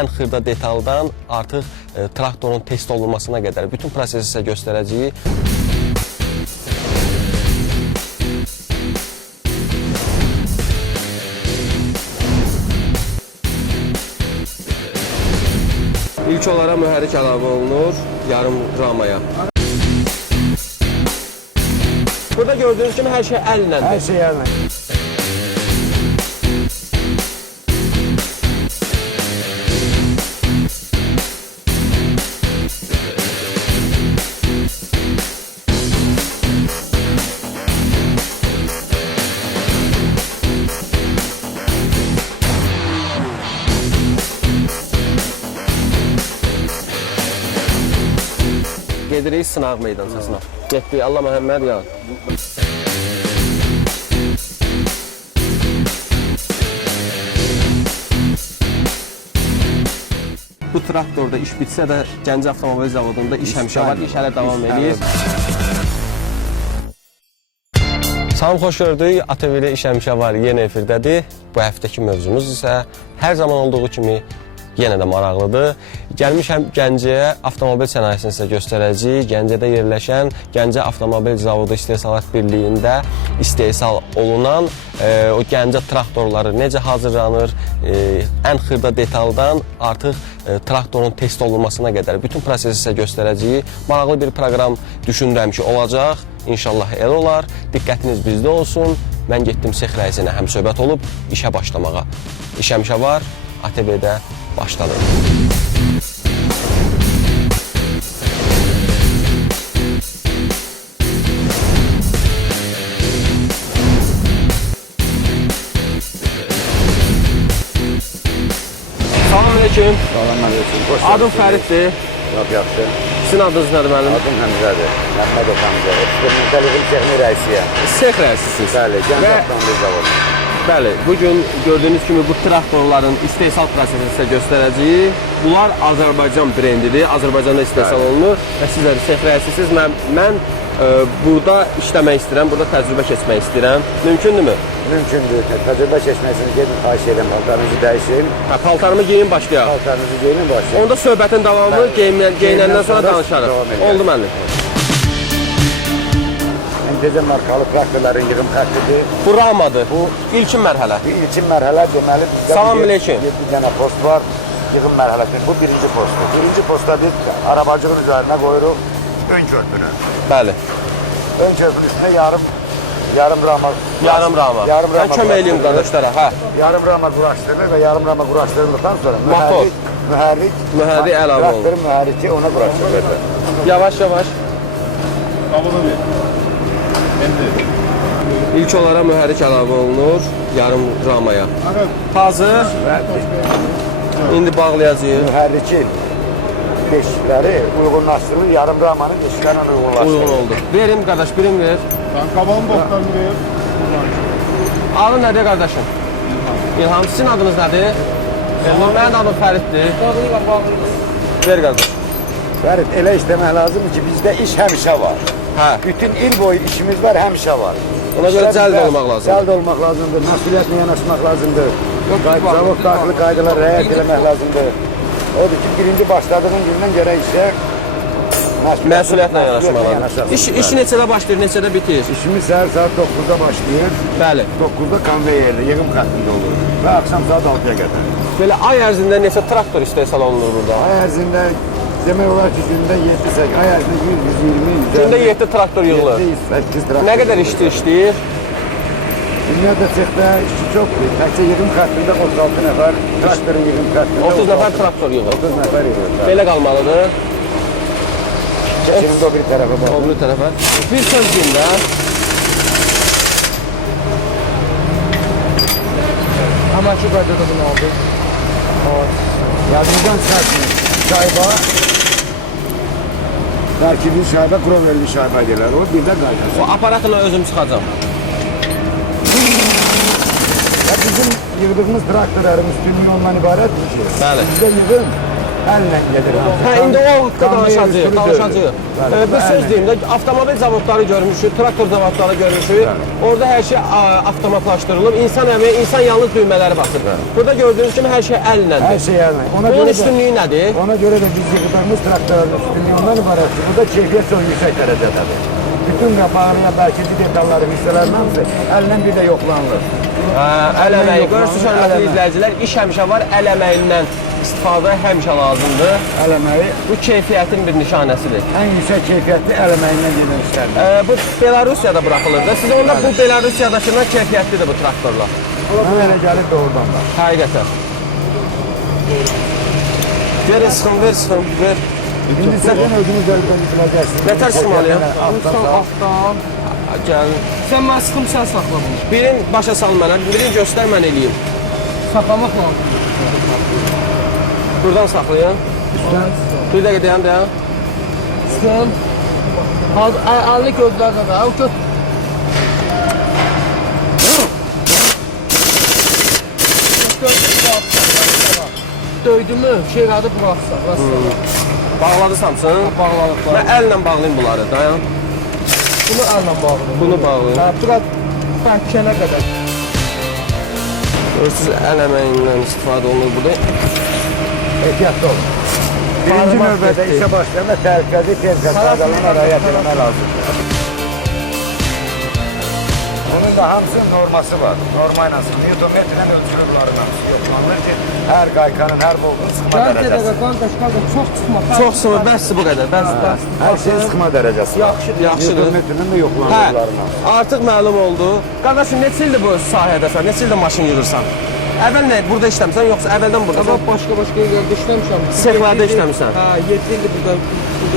ən xırda detaldan artıq traktorun test olunmasına qədər bütün prosesi sizə göstərəcəyik. İlk olaraq mühərrik əlavə olunur yarım ramaya. Burada gördüğünüz kimi hər şey əllə. Hər şey əllə. Gedirik sınaq meydançasına. Getdik, Allah Məhəmməd ya. Bu traktorda iş bitsə də Gəncə Avtomobil Zavodunda iş həmişə var, iş hələ davam edir. Salam, xoş gördük. ATV-də iş həmişə var, yeni efirdədir. Bu həftəki mövzumuz isə hər zaman olduğu kimi yenə də maraqlıdır. Gəlmişəm Gəncəyə avtomobil sənayesini sizə göstərəcəyik. Gəncədə yerləşən Gəncə Avtomobil Zavodu İstehsalat Birliyində istehsal olunan o Gəncə traktorları necə hazırlanır, ən xırda detaldan artıq traktorun test olunmasına qədər bütün prosesi sizə göstərəcəyik. Maraqlı bir proqram düşünürəm ki, olacaq. İnşallah elə olar. Diqqətiniz bizdə olsun. Mən getdim sex rəisinə həm söhbət olub işə başlamağa. İş həmişə var, ATV-də başladı. Salamünaleyküm. Salamünaleyküm. Adım Fəriddir. Çox yaxşı. Sizin adınız nədir müəllim? Adım Həmzədir. Məmmədov Həmzə. Eksperimentaliğin texnik rəisiyəm. Sex rəisisiniz. Bəli, Gəncə Avtomobil Zavodu. Bəli, bugün gördüyünüz kimi bu traktorların istehsal prosesini sizə göstərəcəyik. Bunlar Azərbaycan brendidir, Azərbaycanda istehsal olunur və sizlər sex rəisisiniz. Mən burada işləmək istəyirəm, burada təcrübə keçmək istəyirəm. Mümkündürmü? Mümkündür. Təcrübə keçməsini gedin, xahiş edirəm, paltarınızı dəyişin. Paltarımı geyin başlayaq. Paltarınızı geyinin başlayın. Onda söhbətin davamı geyinəndən sonra danışarıq. Oldu müəllim. MTZ markalı traktorların yığım xəttidir. Bu ramadır. Bu ilkin mərhələ. İlkin mərhələ deməli bizdə Salamünaleyküm. 7 dənə post var. Yığım mərhələsinin bu birinci postdur. Birinci postda biz arabacığın üzərinə qoyuruq ön körpünü. Bəli. Ön körpünün üstünə yarım rama. Mən kömək eləyim qardaşlara. Hə. Yarım rama quraşdırılır və yarım rama quraşdırıldıqdan sonra Motor. mühərrik əlavə olunur. Traktorun mühərriki ona quraşdırılır. Yavaş. İlk olaraq mühərrik əlavə olunur yarım ramaya. Hazır. İndi bağlayacağıq. Mühərriki deşikləri uyğunlaşdırılır, yarım ramanın deşiklərinə uyğunlaşdırılır. Uyğun oldu. Verim qardaş, birim ver. Qabağın boxlarını ver. Adı nədir qardaşım? İlham. Sizin adınız nədir? Mənim adım Fəriddir. Ver qardaş. Fərid, elə işləmək lazımdır ki, bizdə iş həmişə var. Hə. Bütün il boyu işimiz var, həmişə var. Ona görə cəld olmaq lazımdır. Cəld olmaq lazımdır, məsuliyyətlə yanaşmaq lazımdır. Zavod daxili qaydalara rəayət eləmək lazımdır. Odur ki, birinci başladığın gündən gərək işə məsuliyyətlə yanaşmaq lazımdır. İş neçədə başlayır, neçədə bitir? İşimiz səhər saat 9-da başlayır. Bəli. 9-da konveyerdə, yığım xəttində olur və axşam saat 6-ya qədər. Belə ay ərzində neçə traktor istehsal olunur burada? Ay ərzində demək olar ki, gündə 7-8, ay ərzində 100-120, Gündə 7 traktor yığılır. 7-8 traktor. Nə qədər işləyir? Dünyada çexdə işçi çoxdur. Təkcə yığım xəttində 36 nəfər, traktorun yığım xəttində 30 nəfər traktor yığır. 30 nəfər yığır. Belə qalmalıdır. Keçinin də o bir tərəfə baxın. O bir tərəfə. Bir söz deyin də. Ama şu kadar da bunu aldık. Yardımdan çıkarsın. Şayba. Terkibi şayba, kroverli şayba diyorlar. O birden kaynasın. O aparatla özüm çıxacam. Ya bizim yığdığımız traktörlerin üstünlüğü ondan ibaret mi ki? Bəli. Bizde yığım Əllə gedir. Hə, indi o haqda danışacağıq. Bir söz deyim də, avtomobil zavodları görmüşük, traktor zavodları görmüşük. Orada hər şey avtomatlaşdırılıb, insan əməyi, insan yalnız düymələri basır. Burada gördüyünüz kimi hər şey əllədir. Hər şey əllə. Bunun üstünlüyü nədir? Ona görə də biz yığdığımız traktörün üstünlüyü ondan ibarət ki, burada keyfiyyət çox yüksək dərəcədədir. Bütün qabarıya, bəlkəci detalları, hissələrin hamısı əllə bir də yoxlanılır. Əl əməyi, görürsünüz, hörmətli izləyicilər, iş həmişə var, əl əməyindən istifadə həmişə lazımdır. Əl əməyi Bu keyfiyyətin bir nişanəsidir. ən yüksək keyfiyyətli əl əməyindən gedən işlərdir. Bu Belarusiyada buraxılır da. Siz onda bu Belarusiyadakından keyfiyyətlidir bu traktorlar. Mənə elə gəlir doğrudan da. Həqiqətən. Verin, sıxın, ver. İndi sizin özünüz əldən biləcəksiniz. Nətər sıxmalıyam? Altdan. Gəlin. Sən mənə sıxım, sən saxla bunu. Birin başa sal mənə, birini göstər mən eləyim. Saxlamaq lazım. Buradan saxlayın. Bir dəqiqə dayan. Sıxım. Əlini gözlərdə də. O göt. Döydümü, şeyləri buraxsan. Bağladı Samsun. Bağladıqlar. Mən əllə bağlayayım bunları, dayan. Bunu əllə bağlayın. Bunu bağlayın. Biraz bərkənə qədər. Görürsünüz, əl əməyindən istifadə olunur burada. Ehtiyatlı olun. Birinci növbədə işə başlayanda təhlükəli tezgah qaydalarına riayət etmək lazımdır. Onun da hamısının norması var. Norma ilə Newton-metrlə ölçülürlərdən yoxlanılır ki, hər qaykanın, hər bolluğun sıxma dərəcəsi. Qardaş, çox çıxma. Çox sıvı, bəsdir bu qədər, bəs. Hər şeyin sıxma dərəcəsi var. Yaxşıdır. Newton-metrlə də Hə, yoxlanılırlarına. artıq məlum oldu. Qardaşım, neçə ildir bu sahədəsən, neçə ildir maşın yığırsan? Əvvəl nə, burada işləmirsən, yoxsa əvvəldən buradasan? Sabah başqa yerlərdə işləmişəm. Sexlərdə işləmirsən? Hə, 7 ildir burada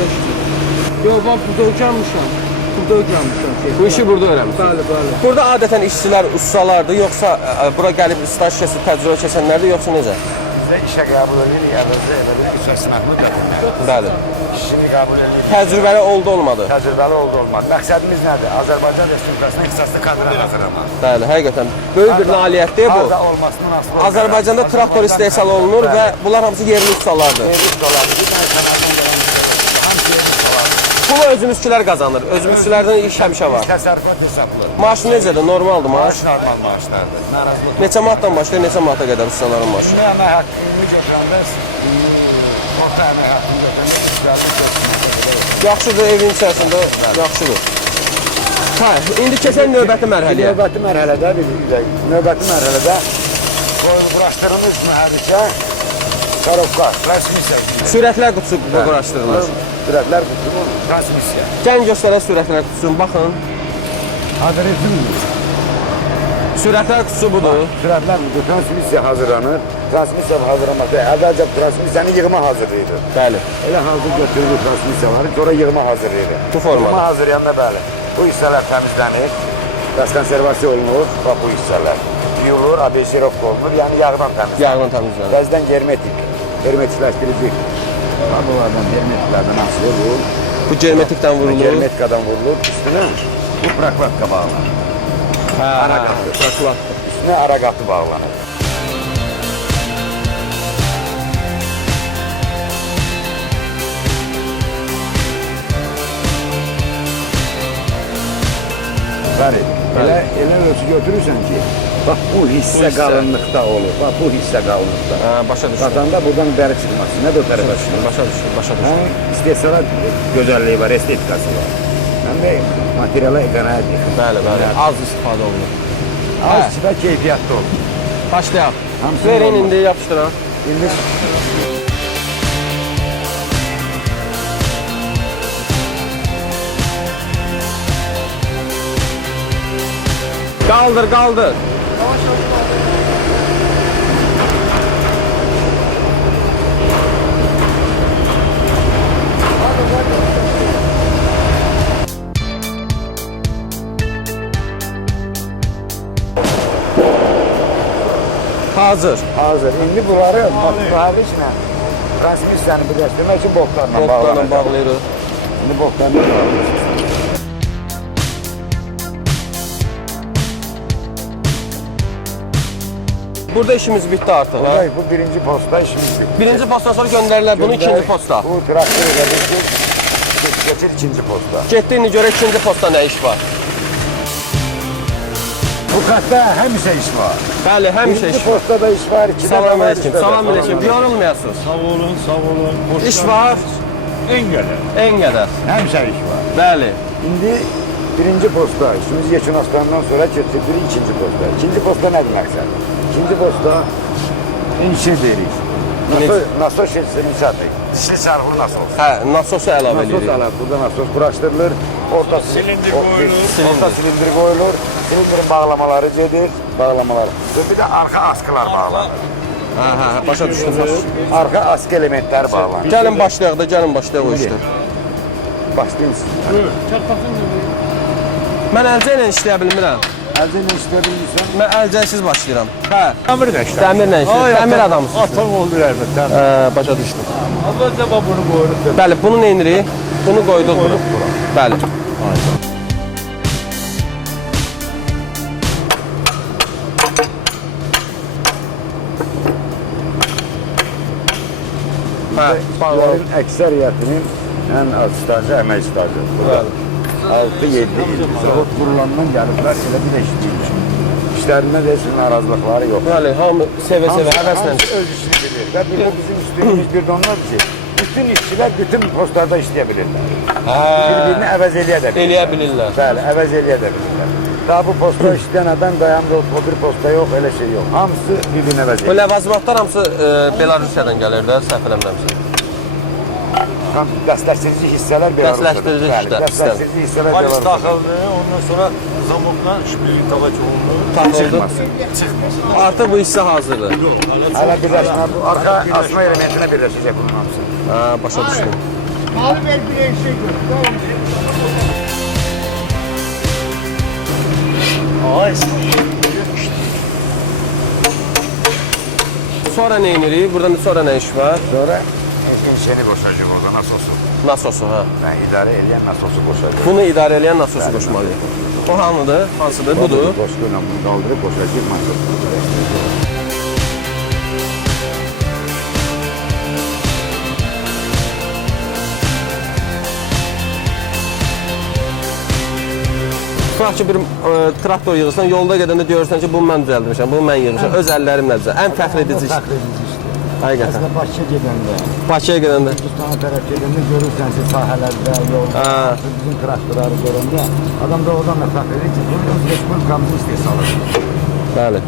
işləyirəm. Yox, mən burada öyrənmişəm. Burada öyrənmişəm. Bu işi burada öyrənmişsən? Bəli. Burada adətən işçilər, ustalardır, yoxsa bura gəlib staj keçib, təcrübə keçənlərdir, yoxsa necə? Sizə işə qəbul edirik, əvvəlcə edirik, işə sınaqlı qəbul. Bəli. İşini qəbul edirik. Təcrübəli oldu, olmadı? Təcrübəli olmalı. Məqsədimiz nədir? Azərbaycan Respublikasına ixtisaslı kadr hazırlamaq. Bəli, həqiqətən. Böyük bir nailiyyətdir bu. Harda olmasından asılı olmaz. Azərbaycanda traktor istehsal olunur və bunlar hamısı yerli ustalardır. Yerli dolardır. Bir dənə sənəddən gələn hamısı yerli dolardır. Pulu özümüzkülər qazanır. Özümüzkülərdən iş həmişə var. Təsərrüfat hesablı. Maaş necədir? Normaldır maaş. Maaş normal maaşlardır. Narazılıq. Neçə manatdan başlayır, neçə manata qədər ustaların maaşı? Ümumi əmək haqqını götürəndə, orta əmək haqqını götürəndə Yaxşıdır, evin içərisində yaxşıdır. Hə, indi keçən növbəti mərhələyə. növbəti mərhələdə quraşdırılmış mühərrikə Karovka, transmisiya. Sürətlər qutusu quraşdırılır. Sürətlər qutusu, transmisiya. Gəlin göstərək sürətlər qutusunu, baxın. Adresim Sürətlər qutusu budur. sürətlər qutusu, transmisiya hazırlanır. Transmisiya hazırlaması, əvvəlcə transmisiyanın yığma hazırlayır. Bəli. Elə hazır götürülür transmisiyaları, sonra yığma hazırlayır. Bu formada. Yığma hazırlayanda bəli, bu hissələr təmizlənir, bəs konservasiya olunur, bax bu hissələr. Yuyulur, abesirovka olunur, yəni yağdan təmizlənir. Yağdan təmizlənir. Bəzdən hermetikləşdirici. Bax bunlardan hermetiklərdən asılı olur. Bu germetikdən vurulur. Germetikadan vurulur, üstünə bu prokladka bağlanır. Hə, Araqatı. prokladka. Üstünə araqatı bağlanır. Bəli, elə ölçü götürürsən ki, bax bu hissə qalınlıqda olur, bax bu hissə qalınlıqda. Hə, başa düşdüm. Batanda buradan bəri çıxması, nə də o tərəfə çıxır. Başa düşdüm. Həm istehsalat gözəlliyi var, estetikası var. Həm də materiala qənaət edir. Bəli. Az istifadə olunur. Az və keyfiyyətli olur. Başlayaq. Hamısını Verin olmaz. indi yapışdıraq. İndi Qaldır. Hazır. İndi bunları mühərriklə transmisiyanı birləşdirmək üçün boltlarla Botlarla bağlanacaq. bağlayırıq. İndi boltlarla bağlayacaq. Burada işimiz bitti artıq. Ha? Buradayız, bu birinci posta işimiz bitti. Birinci postdan sonra göndərirlər bunu ikinci posta. Bu traktör ile bitti. Geçir ikinci posta. Getdiyini görə ikinci posta nə iş var? Bu katta həmişə iş var. Bəli, həmişə Birinci iş var. postada iş var, ikinci Salam aleyküm, salam aleyküm. Yorulmayasınız. Sağ olun, sağ olun. Hoş İş var, En gelir. en qədər. Həmişə iş var. Bəli. İndi birinci posta, işimiz geçin aslandan sonra keçirdirik ikinci posta. İkinci posta nə deməksə? İkinci posta inşa deyirik. Nasos inşaatı. Dişli çarxlı nasos. Hə, nasosu əlavə Nasos edirik. alır, burada nasos quraşdırılır. Orta Silindir o- qoyulur. Orta silindir qoyulur. Silindirin bağlamaları gedir, bağlamalar. Və bir də arxa askılar bağlanır. Hə, başa düşdüm. Arxa askı elementləri bağlanır. Gəlin başlayaq da, gəlin başlayaq o işdə. Başlayın siz. Mən əlcə ilə işləyə bilmirəm. Əldə nə işləyə bilirsən? Mən əlcəsiz başlayıram. Hə, Demir de işte. dəmirlə işləyirəm. Dəmir adamısınız. Atan oldu elbette. Başa düşdüm. Azca bunu koyuyoruz. Bəli, bunu nə edirik? Bunu qoyduq bura. Bəli. Hə, bağlı. İşlərin əksəriyyətinin ən az stajı əmək stajı. Burada 6-7 il zavod qurulandan gəliblər, elə bir də işləyirlər. İşlərində də heç bir narazılıqları yox. Bəli, hamı sevə-sevə, həvəslə. Hamısı öz işini bilir. Və bir də bizim üstünümüz bir də ondan ki, bütün işçilər bütün postlarda işləyə bilirlər. Bir-birini əvəz eləyə də bilirlər. Eləyə bilirlər. Bəli, əvəz eləyə də bilirlər. Daha bu posta işləyən adam dayandı, o bir posta yox, elə şey yox. Hamısı bir-birini əvəz Bu edir. ləvazimatlar hamısı Belarusiyadan gəlir də, səhv eləmirəmsə. Dəstəkçi hissələr Belarusda. Dəstəkçi hissələr. Dəstəkçi hissələr Polis Belarusda. takıldı. Ondan sonra zamokla işbirliği tabacı oldu. Taxıldı. Artıq bu hissə hazırdır. Hələ birləşmə, bu arxa asma elementinə birləşəcək bunun hamısı. Hə, başa düşdüm. Malı ver bir şey gör. Ay. Sonra nə edirik? Buradan sonra nə iş var? Sonra enşeni boşacaq orada nasosu. Nasosu, hə. Yəni idarə edən nasosu boşacaq. Bunu idarə edən nasosu qoşmalıyıq. O hanıdır? Hansıdır? Budur. Qoşqu ilə bunu qaldırıb boşacaq nasosu. Tutaq ki, bir traktor yığırsan, yolda gedəndə görürsən ki, bunu mən düzəldirmişəm, bunu mən yığmışam. Öz əllərimlə düzəldirmişəm. Ən fəxr edici iş. Həqiqətən. Əslində Bakıya gedəndə, Bakıya gedəndə. Gürcüstana tərəf gedəndə görürsən ki, sahələrdə, yolda, bizim traktorları görəndə adam da oradan da fəxr edir ki, bu öz respublikamızın istehsalıdır. Bəli.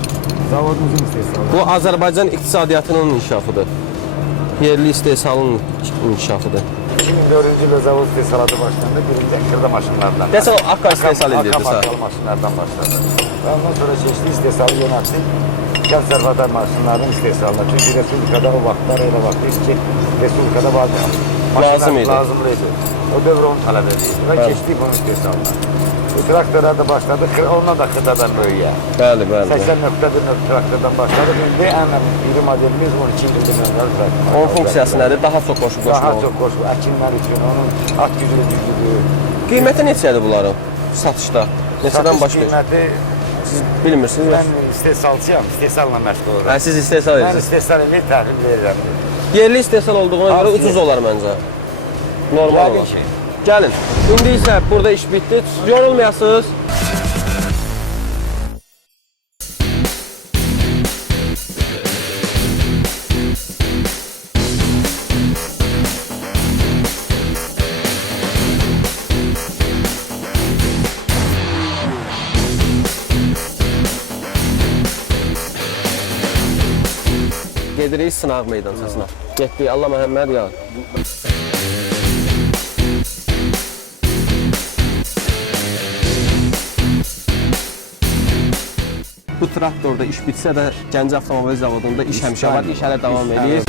Zavodumuzun istehsalıdır. Bu Azərbaycan iqtisadiyyatının inkişafıdır. Yerli istehsalın inkişafıdır. 2004-cü ildə zavod istehsalatı başlandı, birinci xırda maşınlardan. Desən o Akka istehsal edirdi Akka sağ. markalı maşınlardan başladı. Və ondan sonra çeşitli istehsalı yönəltdik. Kənd sərfədar maşınlarının istehsalına. Çünki Respublikada o vaxtlar elə vaxtıydı ki, Respublikada bazı maşınlar Lazım idi. lazımlıydı. O dövr onu tələb edirdi və keçdik bunun istehsalına. Bu traktorlar da başladı, ondan da xırdadan böyüyə. Bəli, bəli. 80.1 traktordan başladık. İndi ən iri modelimiz 12-ci nömrəli traktor. Onun funksiyası nədir? Daha çox qoşub Daha qoşmaq. çox qoşu, əkinlər üçün, onun at gücü gücüdür. Qiyməti neçədir bunların satışda? Neçədən Satış başlayır? qiyməti, Siz bilmirsiniz. mən istehsalçıyam, istehsalla məşğul olurum. Hə, siz istehsal Mən edirsiniz. istehsal edib təhvil verirəm. Yerli istehsal olduğuna görə Hansı? ucuz olar məncə. Normal Yəqin olar. ki. Gəlin. İndi isə burada iş bitdi. Yorulmayasınız. Gedirik sınaq meydançasına. Getdik. Allah Məhəmməd ya. Bu traktorda iş bitsə də Gəncə Avtomobil Zavodunda iş həmişə var, iş hələ davam edir.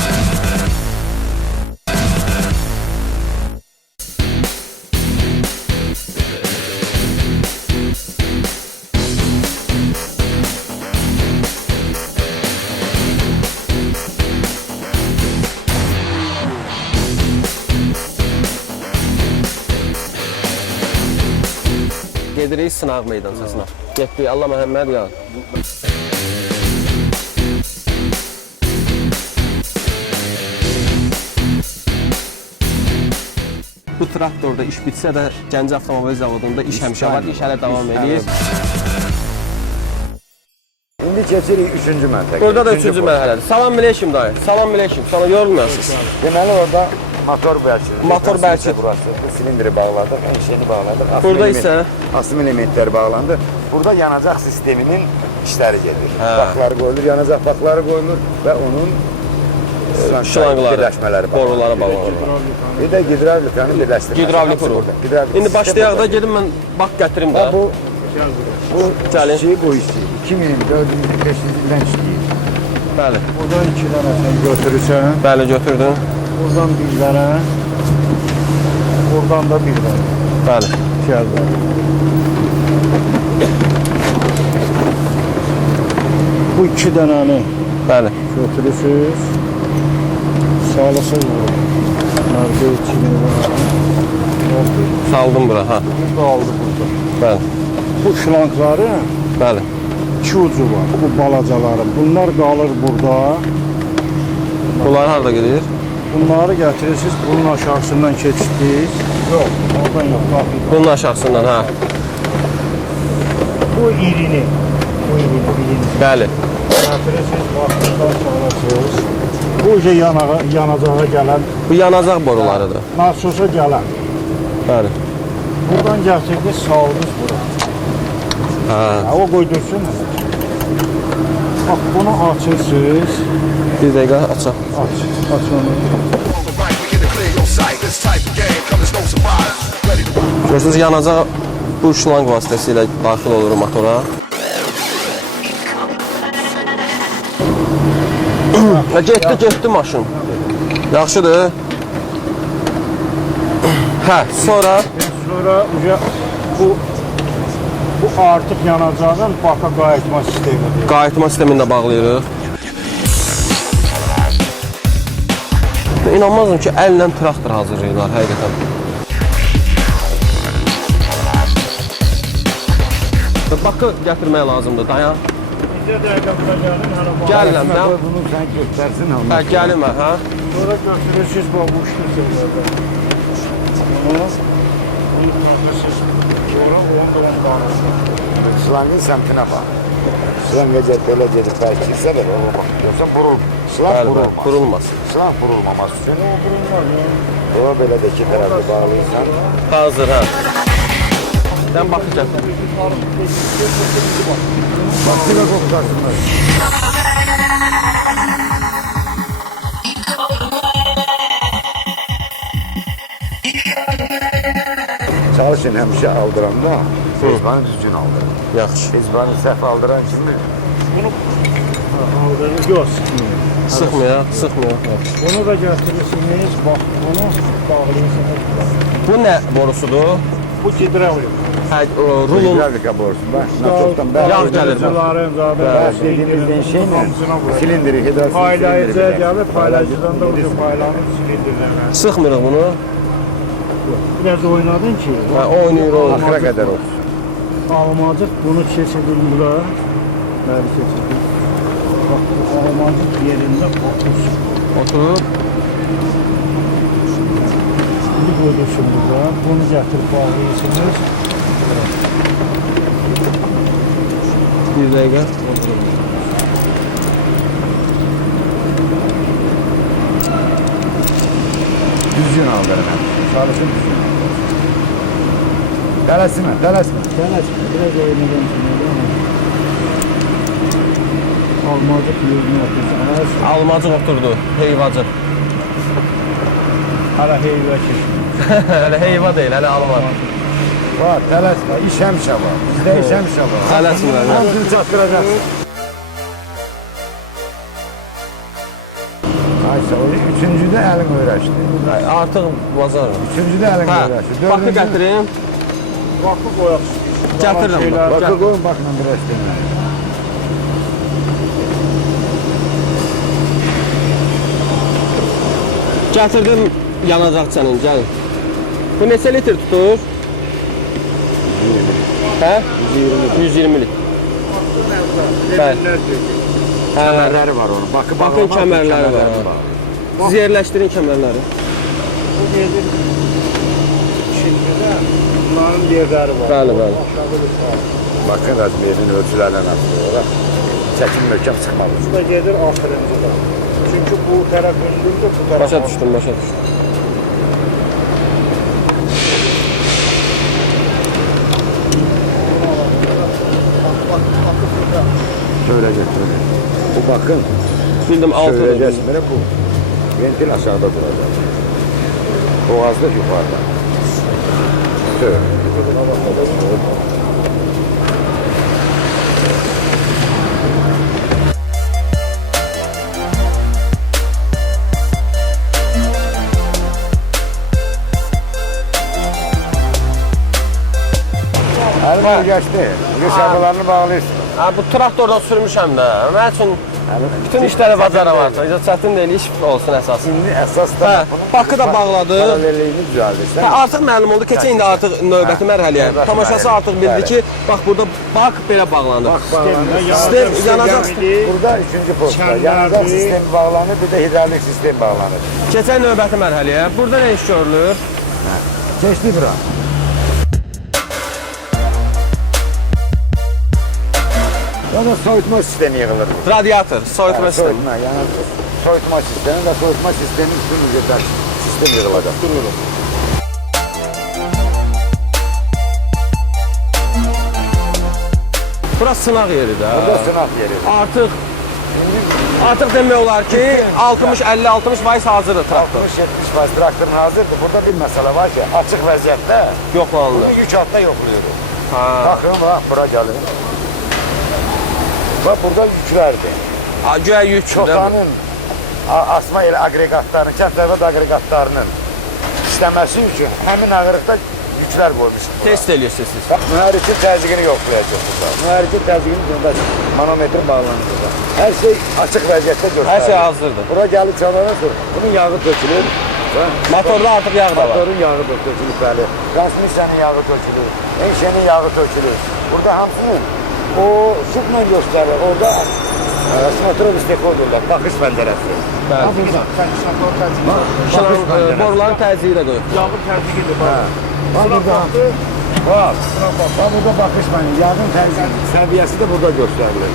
Gedirik sınaq meydançasına. Getdik. Allah Məhəmməd ya. bu traktorda iş bitsə də Gəncə Avtomobil Zavodunda iş həmişə var, iş hələ davam edir. İndi keçirik 3-cü mərtəbəyə. Burada da 3-cü mərhələdir. Salam əleykum dayı. Salam əleykum. Sonra yorulmuyorsunuz. Deməli orada motor bəlçir. Motor bəlçir. Burası. Bu silindiri bağladık, enşeni bağladık. Burada isə asım elementlər bağlandı. Burada yanacaq sisteminin işləri gedir. Hə. Bakları qoyulur, yanacaq bakları qoyulur və onun şlanqları, birləşmələri borulara bağlanır. Bir də gidravlikanın birləşdirməsi. Gidravlik boru. İndi başlayaq da gedim mən bak gətirim də. Bu Gəlin. işçi, bu işçi. 2400-500 ildən işləyir. Bəli. Buradan 2 dənə sən götürürsən. Bəli, götürdüm. Buradan bir dənə. Buradan da bir dənə. Bəli. Piyazlar. Bu 2 dənəni Bəli. götürürsünüz. Sağlasız vurun. Nargı içini Saldım bura, ha. qaldı burada. Bəli. Bu şlankları Bəli. 2 ucu var. Bu balacaları. Bunlar qalır burada. Bunlar harda gedir? Bunları gətirirsiniz. Bunun aşağısından keçirdiniz. Yox, oradan yox. Qalxın. Bunun aşağısından, ha. Bu irini. Bu irini. Bəli. Gətirirsiniz. Baxımdan sonrasınız. Bu uca yanacağa gələn, Bu yanacaq borularıdır. nasosa gələn. Bəli. Buradan gətirdiniz, saldınız bura. Ha. O qoydursun. Bax, bunu açırsınız. Bir dəqiqə açaq. Aç onu. Görürsünüz, yanacaq bu şlanq vasitəsilə daxil olur motora. Getdi maşın. Yaxşıdır. Hə, sonra Sonra uca bu artıq yanacağın baka qayıtma sistemidir. qayıtma sistemində bağlayırıq. İnanmazdım ki, əllə traktor hazırlayırlar həqiqətən. Bakı gətirmək lazımdır, dayan. Bizə dəqiqə bura gəlin, hələ bax. Gəlirəm də. Bunu sən göstərsin Hə, hamı. gəlim mən, hə. Sonra götürürsünüz bax bu işləsələrdə. Bunu takırsınız. Sonra onu da onu bağırsın. Slangın semtine bak. Slang gece böyle dedi belki de o bak. Yoksa burul. Slang Bəli, bəli, burulmaz. qurulmasın. Slang burulmaması için. O böyle de iki tarafı bağlıysan. Hazır, hə. Sən bakı gətir. Bak şuna koklarsınlar. Çalışın hemşe aldıranda Fezbanı düzgün aldırın. Yaxşı. Fezbanı səhv aldıran kimdir? Aldığını göz sıkmıyor. Sıxmıyor, sıxmıyor. Yaxşı. Bunu da götürürsünüz, bax bunu bağlayırsınız. Bu nə borusudur? Bu gidravlik. Hə, rulun. Hidravlika borusu. Bak nasoftan Yağ gəlir bax. Bak dediğimizden şeyle silindiri, hidrosil Paylayıcıya gəlib, paylayıcıdan da ucu paylanıb silindirlərlə. Sıxmırıq bunu. Biraz oynadın ki, Hə, oynayır o. Ahıra kadar olsun. almacıq bunu keçirdin bura. Bəli, keçirdin. Bax, bu almacıq yerində otursun. Oturub. Bunu qoydursun bura. Bunu gətirib bağlayırsınız. Bir dəqiqə. Düzgün aldırın. Çalışın düzgün. Tələsmə, tələsmə. Tələsmə, biraz oynadan sonra. Almacıq yerinə otursun. Almacıq oturdu, heyvacıq. Hələ heyvə keçmir. Hələ heyva deyil, hələ almacıq. Var, tələsmə. İş həmişə var. Bizdə iş həmişə var. Tələsmirəm. Hamısını çatdıracaqsın. Ayşə, o üçüncüdə əlin öyrəşdi. Artıq bazar. Üçüncüdə əlin Hə, öyrəşdi. bakı gətirim. Baxı qoyaq. Gətirirəm. Bakı qoyun, baxla öyrəşdiyinə. Gətirdim yanacaq sənin, gəl. Bu neçə litr tutur? 120. Hə? 120 litr. Bəli. Kəmərləri var onun. Bakı Bakın kəmərləri var. Siz yerləşdirin kəmərləri. Bunların yerləri var. Bəli, bəli. Bakın Razmeyinin ölçülerden aslında. Çekim möhkəm çıxmalı. Bu da gedir axırıncı da. Çünki bu tərəf hündürdür, bu tərəf Başa düşdüm, başa düşdüm. Şöyle götürün. Bu bakın. Bildim, altıdır. Şöyle resmine bu. Ventil aşağıda duracak. Boğazlık yukarıda. Şöyle. Elma geçti. Bugün şabalarını bağlıyorsun. Ha, bu traktorda sürmüşəm də. Mən üçün bütün işləri bacaram artıq. İcra çətin deyil, iş olsun əsas. Şimdi esas da Hə, Bakı da bağladı. paralelliğini düzeldirsen. Hə, artıq məlum oldu. Keçən indi artıq növbəti mərhələyə. növbəti Tamaşaçı mərhələ. artıq bildi Bəli. ki, bax burada bak belə bağlanır. Bak bağlanır. Sistem yanacaq. Burada üçüncü posta. Çənlərdir. Yanacaq sistemi bağlanır, bir de hidrolik sistem bağlanır. Keçən növbəti mərhələyə. Burada nə iş görülür? Keçdi bura. Sonra soyutma sistemi yığılır. Radiator, soyutma sistemi. Soyutma, yani soyutma sistemi ve soyutma sistemi üstünüzde sistem yığılacak. Burası sınaq yeridir. Burada sınav yeri. Artıq demək olar ki, 60, 50, 60% hazırdır traktor. 60-70% traktörün hazırdır. Burada bir mesele var ki açık vaziyette Yoxlanılır. yük altta yokluyoruz. Ha. Bakın bak bura gelin. Bak burada yüklerdi. Güya yük. Çotanın asma el agregatlarının, kənd təsərrüfat agregatlarının işləməsi üçün həmin ağırlıqda yüklər qoymuşdur. Test ediyorsunuz siz. Bax, mühərrikin təzyiqini yoxlayacaq burada. Mühərrikin təzyiqini burada manometr bağlanır burada. Hər şey açıq vəziyyətdə göstərir. Hər şey hazırdır. Bura gəlib çalana sonra bunun yağı tökülür. Motorda artıq yağ da var. Motorun yağı da tökülür, bəli. Transmisiyanın yağı tökülür. Enşenin yağı tökülür. Burada hamısının o sütlə göstərir. Orada smotrov isteko diyorlar. Bakış pəncərəsi. Bəli. Boruların təzyiqi də qoyur. Yağın tərcih edir. Bak burada. Bak. Bak burada bakış pəncərəsi. Yağın səviyyəsi də burada göstərilir.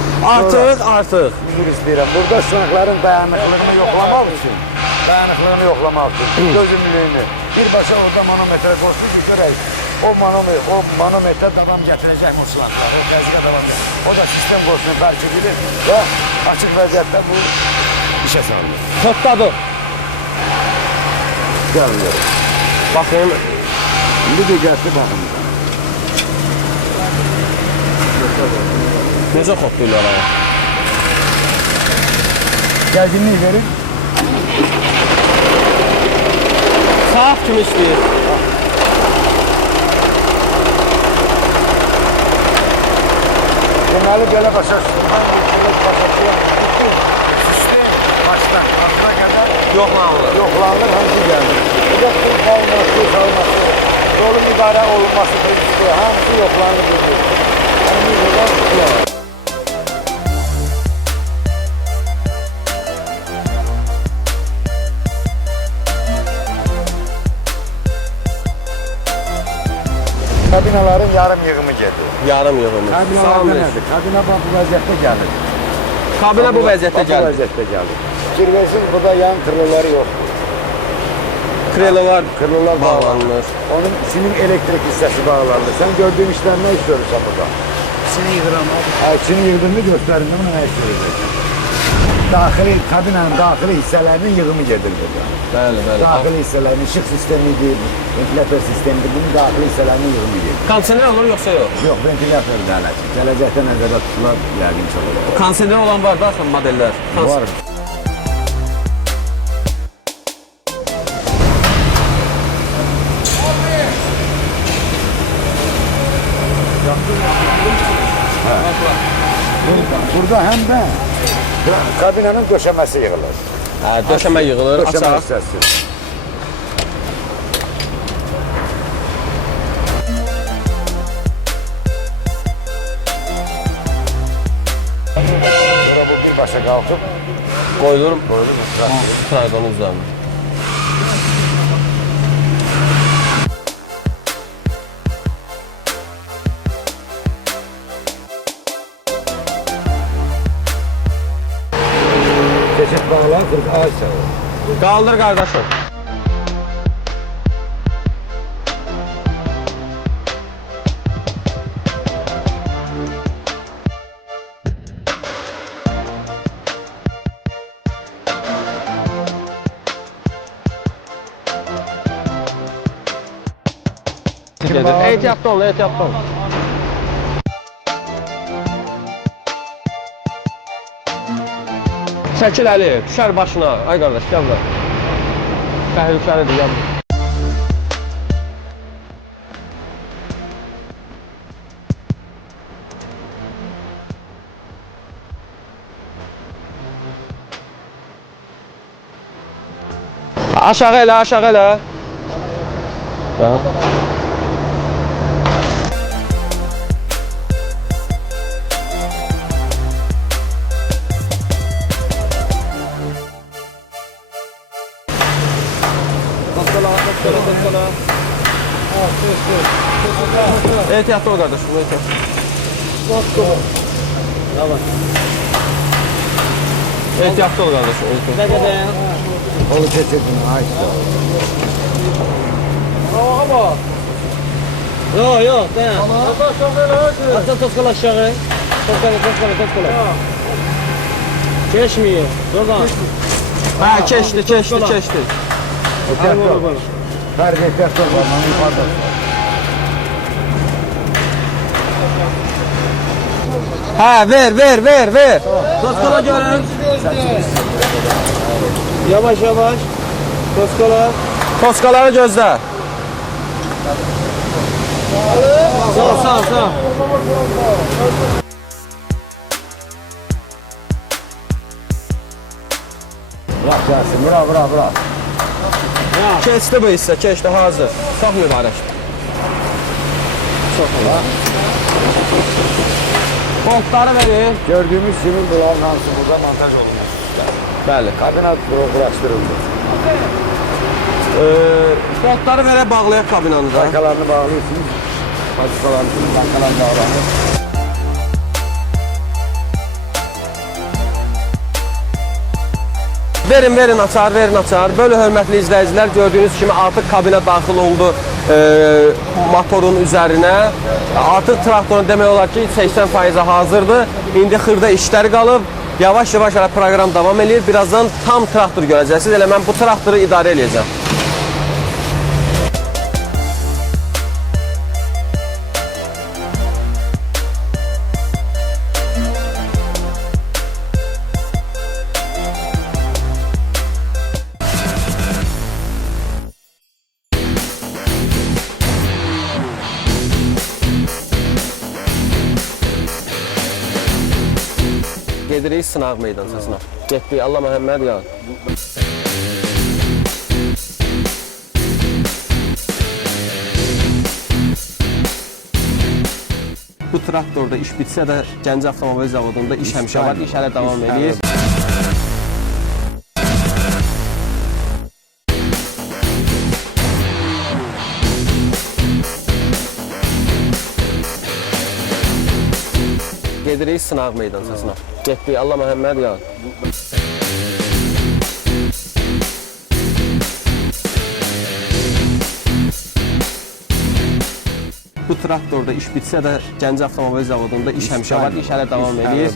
Artıq. Üzür istəyirəm. Burada sınaqların dayanıqlığını yoxlamaq üçün, dözümlülüyünü. Birbaşa orada manometre qoşmuş ki, görək. O manometre davam gətirəcək o sınaqları, o təzyiqə davam gətirəcək. O da sistem qoşunu fərq edilir və açıq vəziyyətdə bu işə salınır. Totdadır. Gəlmiyor. Baxın. İndi diqqətli baxın. Necə xotlayırlar oraya? Gərginlik verin. Saat kimi işləyir. Deməli belə başa çıxan, sistem başdan axıra qədər yoxlanılır, hamısı gəlir. Bu da tut qalması, yolun idarə olunması prinsipi, hamısı yoxlanılır. Həmin yoldan tutuyor. Kabinaların yarım yığımı gedir. Yarım yığımı. Kabinalarda nədir? Kabina bu vəziyyətdə gəlir. Kabinə bu vəziyyətdə Bu gəlir. vəziyyətdə gəlir. Kirvesiz burada yan kırlıları yoxdur. Krelolar Kırlılar bağlanılır. Onun içinin elektrik hissəsi bağlanır. Sen gördüğün işler ne iş görürsən burada? Seni yığıram abi. İçini yığdığını göstərində buna nə iş görürsən? Daxili, kabinanın daxili hissələrinin yığımı gedir burada. Bəli, bəli. Daxili hissələrinin işıq sistemidir, ventilatör sistemidir, bunun daxili hissələrinin yığımı gedir. Kondisioner olur yoxsa yox? Yox, ventilatör dələsi. Gələcəkdə nəzərdə tutular, yəqin çox olur. Kondisioner olan var da axı modellər. Var. Burada həm də kabinanın döşəməsi yığılır. Hə, döşəmə yığılır, Döşəmə açar. hissəsi. Sonra bu bir başa qalxıb Qoyulur qoyulur. trayqonun üzərinə. Ay sağ ol. Qaldır qardaşım. Ehtiyatlı ol, ehtiyatlı ol. Çəkil Əli, düşər başına. Ay qardaş, gəl bura. Təhlükəlidir, gəl bura. Aşağı elə, aşağı elə. Ha. Ehtiyatlı ol kardeşim, ehtiyatlı. Ehtiyatlı ol kardeşim, ehtiyatlı. Onu çekirdin. Ay sağ ol. Yok yok dayan. Atla toskal aşağı. Toskala. Geçmiyor. Buradan. Ha, keçdi. Ehtiyatlı ol. Her ehtiyatlı ol. Bana yukarıda. Ha, ver. Toskala görün. Yavaş. Toskala. Toskaları gözlə. Sağ. Bırak gelsin. Bırak. Keçdi bu hissə, keçdi, hazır. Çox mübarək. Çox iyi. Boltları verin. Gördüğümüz gibi bunların hamısı burada montaj olmuş. Bəli. Kabina bıraktırıldı. Boltları verə bağlayaq kabinanı da. Bankalarını bağlıyorsunuz. Bankalarını bağlanır. Verin açar. Böyle hörmətli izləyicilər, gördüyünüz kimi artıq kabinə daxil oldu motorun üzərinə. Artıq traktorun demək olar ki 80% hazırdır. İndi xırda işləri qalıb. Yavaş-yavaş proqram davam edir. Birazdan tam traktor görəcəksiniz. Elə mən bu traktoru idarə edəcəm. Gedirik sınaq meydançasına. Getdik, Allah Məhəmməd ya. Bu traktorda iş bitsə də Gəncə Avtomobil Zavodunda iş həmişə var, iş hələ davam edir. Gedirik sınaq meydançasına. Getdik, Allah Məhəmməd ya. Bu traktorda iş bitsə də Gəncə Avtomobil Zavodunda iş həmişə var, iş hələ davam edir.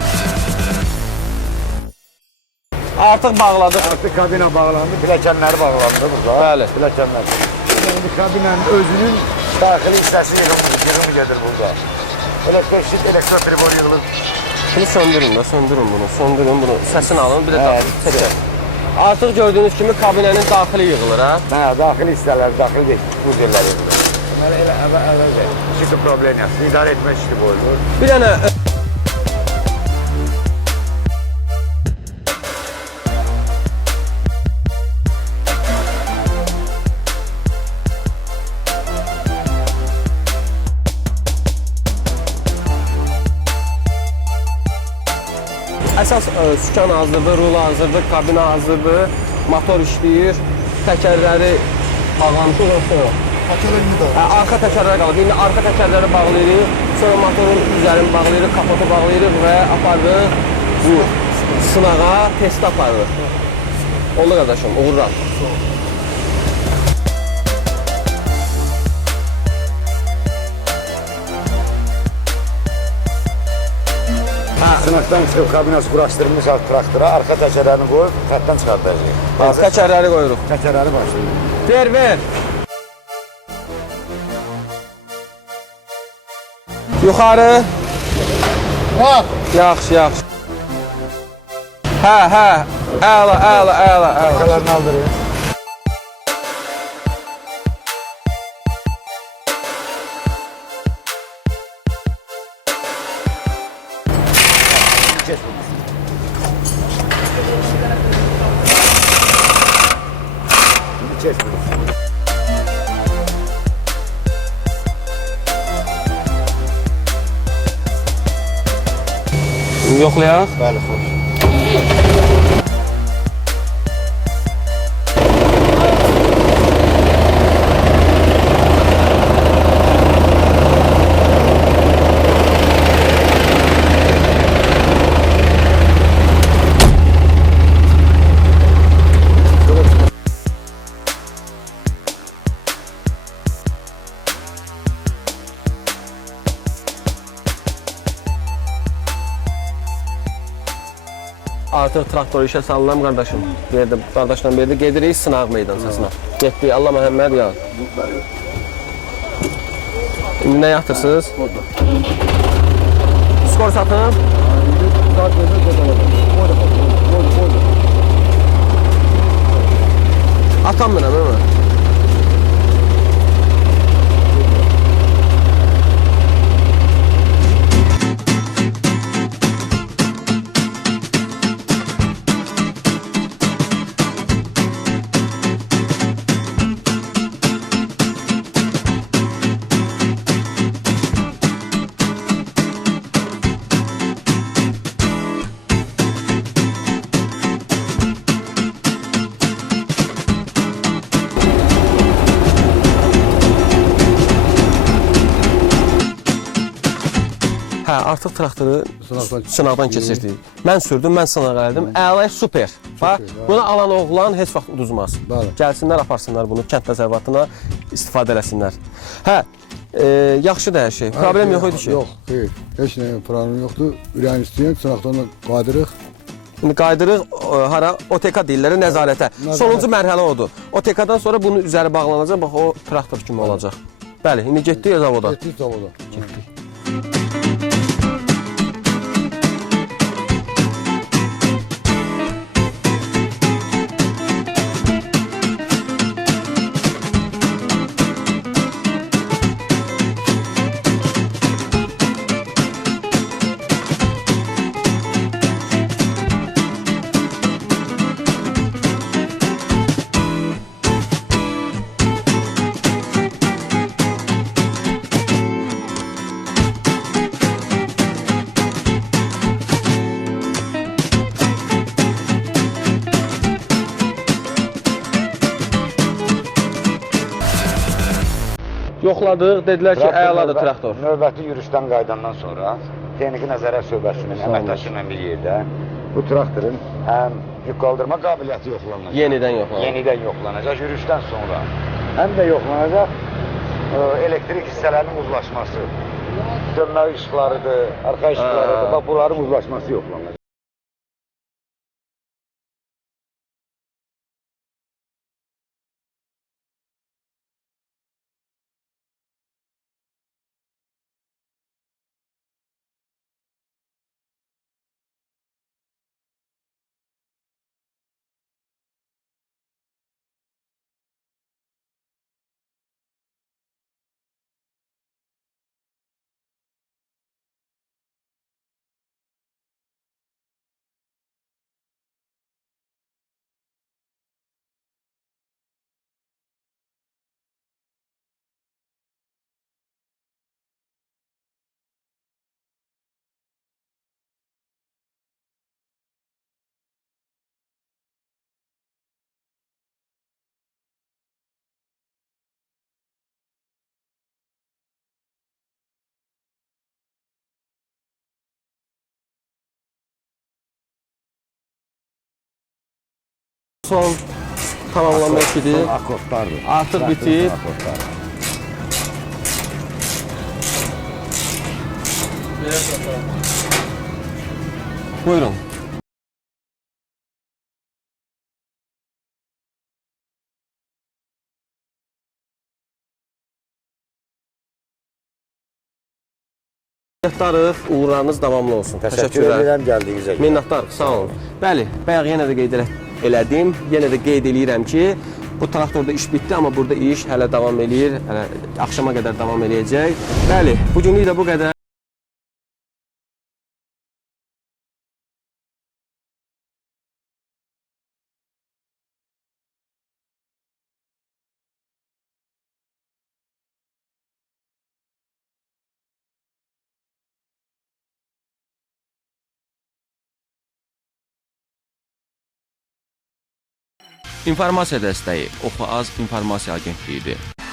Artıq bağladıq. Artık kabine bağlandı. Plakenler bağlandı burada. Bəli. Plakenler. Şimdi kabinenin özünün dahili hissesi yığımı gelir burada. Elektrik, elektrotribor yığılır. Bunu söndürün bunu. Səsini alın, bir də Evet. çəkək. Artıq gördüyünüz kimi kabinənin daxili yığılır, ha? Ha, dahili hisseler, dahili değil. Bu dilleri. Evet. Hiçbir problem yok. İdare etme işi bu olur. Bir dənə əsas sükan hazırdır, rula hazırdır, kabina hazırdır, motor işləyir, təkərləri bağlamış olur. Arxa təkərləri qalır. İndi arxa təkərləri bağlayırıq, sonra motorun üzərini bağlayırıq, kapotu bağlayırıq və aparırıq bu sınağa, testi aparırıq. Oldu qardaşım, uğurlar. Sınıfdan çıxıb kabinası quraşdırılmış traktora, arxa təkərlərini qoyub xətdən çıxartacaq. Təkərləri qoyuruq. Təkərləri başlayır. Ver. Yuxarı. Yaxşı. Hə. Əla. Arkalarını aldırır. Geç bunu. Geç bunu. Yoxlayaq. Bəli, xoş. Artıq traktoru işə salıram qardaşım. Qardaşla verdi, gedirik sınaq meydançasına. Getdik, Allah Məhəmməd ya. İndi nə yatırsınız? Skor satın. Atam mənəm, değil mi? Hə, artıq traktoru sınaqdan keçirdik. Mən sürdüm, mən sınaq elədim. Əla, super. Bax, bunu alan oğlan heç vaxt uduzmaz. Gəlsinlər, aparsınlar bunu kənd təsərrüfatına istifadə eləsinlər. Hə, yaxşıdır hər şey. Problem yox idi ki. Yox, xeyr. Heç nə problem yoxdur. Ürəyin istəyən sınaqdan qaydırıq. İndi qaydırıq hara OTK deyirlər, nəzarətə. Sonuncu mərhələ odur. OTK-dan sonra bunun üzəri bağlanacaq, bax o traktor kimi olacaq. Bəli, indi getdik zavoda. Getdik zavoda. Yoxladıq, dedilər ki, əladır traktor. Növbəti yürüyüşdən qayıdandan sonra Texniki Nəzarət Şöbəsinin əməkdaşı ilə bir yerdə bu traktorun həm yük qaldırma qabiliyyəti yoxlanacaq. Yenidən yoxlanacaq yürüyüşdən sonra. Həm də yoxlanacaq elektrik hissələrinin uzlaşması. Dönmə işıqlarıdır, arxa işıqlarıdır, bax bunların uzlaşması yoxlanacaq. Son tamamlanma işidir. Son akordlardır. Artıq Traktorun bitib. son akordları. Buyurun. Minnətdarıq, uğurlarınız davamlı olsun. Təşəkkür edirəm gəldiyinizə görə. Minnətdarıq, sağ olun. Bəli, bayaq yenə də qeyd elədim, yenə də qeyd eləyirəm ki, bu traktorda iş bitdi, amma burada iş hələ davam eləyir, hələ axşama qədər davam eləyəcək. Bəli, bugünlük də bu qədər. İnformasiya dəstəyi Oxu Az İnformasiya Agentliyidir.